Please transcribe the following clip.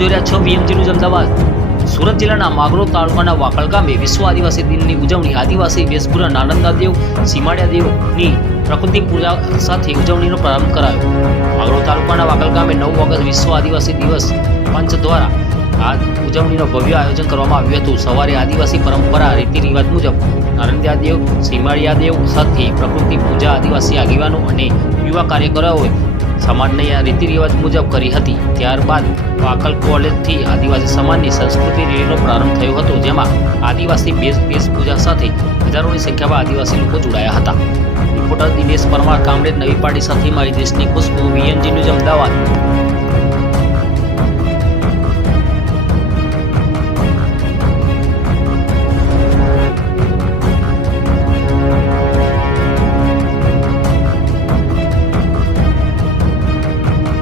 જોઈ રહ્યા છો VMG ન્યૂઝ અમદાવાદ। સુરત જિલ્લાના માગરોળ તાલુકાના વાકળ ગામે વિશ્વ આદિવાસી દિનની ઉજવણી આદિવાસી વેશભૂષા નાલંદા દેવ સીમાડિયા દેવની પ્રકૃતિ પૂજા સાથે ઉજવણીનો પ્રારંભ કરાયો। માગરોળ તાલુકાના વાકળ ગામે 9 ઓગસ્ટ વિશ્વ આદિવાસી દિવસ પંચ દ્વારા આ ઉજવણીનો ભવ્ય આયોજન કરવામાં આવ્યું હતું। સવારે આદિવાસી પરંપરા રીતિ રિવાજ મુજબ નાલંદા દેવ સીમાડિયા દેવ સાથે પ્રકૃતિ પૂજા આદિવાસી આગેવાનો અને યુવા કાર્યકરોએ સમાજના રીતિ રિવાજ મુજબ કરી હતી। ત્યારબાદ વાકલ કોલેજથી આદિવાસી સમાજની સંસ્કૃતિ રેલીનો પ્રારંભ થયો હતો, જેમાં આદિવાસી વેશભૂષા સાથે હજારોની સંખ્યામાં આદિવાસી લોકો જોડાયા હતા। રિપોર્ટર દિનેશ પરમાર, કામરેજ, નવી પાટી સાથે મારી દેશની ખુશ્બુ, VMG ન્યૂઝ અમદાવાદ।